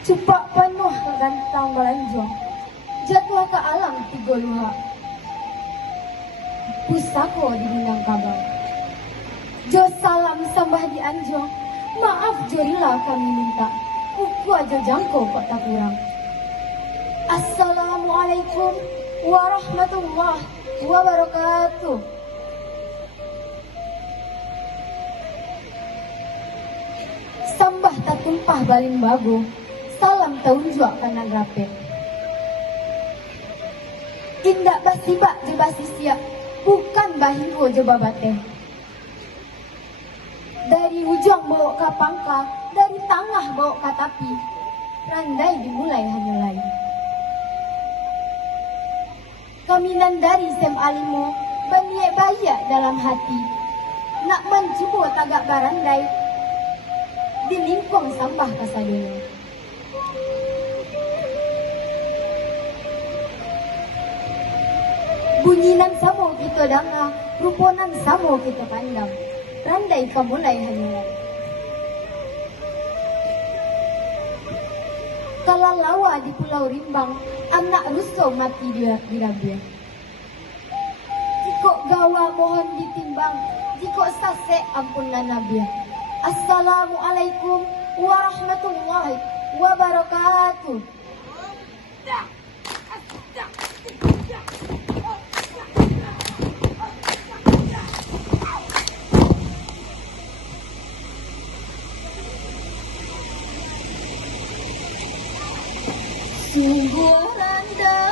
Cepat penuh gantang melanjong, jatuh ke alam tiga luha. Pusako di Minangkabau, jo salam sambah di Anjong, maaf jorila kami minta, kuku aja jangkau kok tak kurang. Assalamualaikum warahmatullahi wabarakatuh. Sambah tak tumpah baling bago, salam taunjua kana grape. Indak basibak je basi siap, bukan bahingo je babate. Dari ujung bawa ke pangka, dari tengah bawa ke tapi, randai dimulai hanya lain. Kaminan dari Sem Alimo, baniek bayak dalam hati, nak mencuba tagak barandai, di lingkung sambah kasadolo. Bunyinan samo kita dengar, ruponan samo kita pandang, randai kamulai hanya. Kalalawa di Pulau Rimbang, anak rusuh mati dia dirabia. Jika gawa mohon ditimbang, jika sase ampunan nabi. Assalamualaikum warahmatullahi wabarakatuh. Sungguh rendah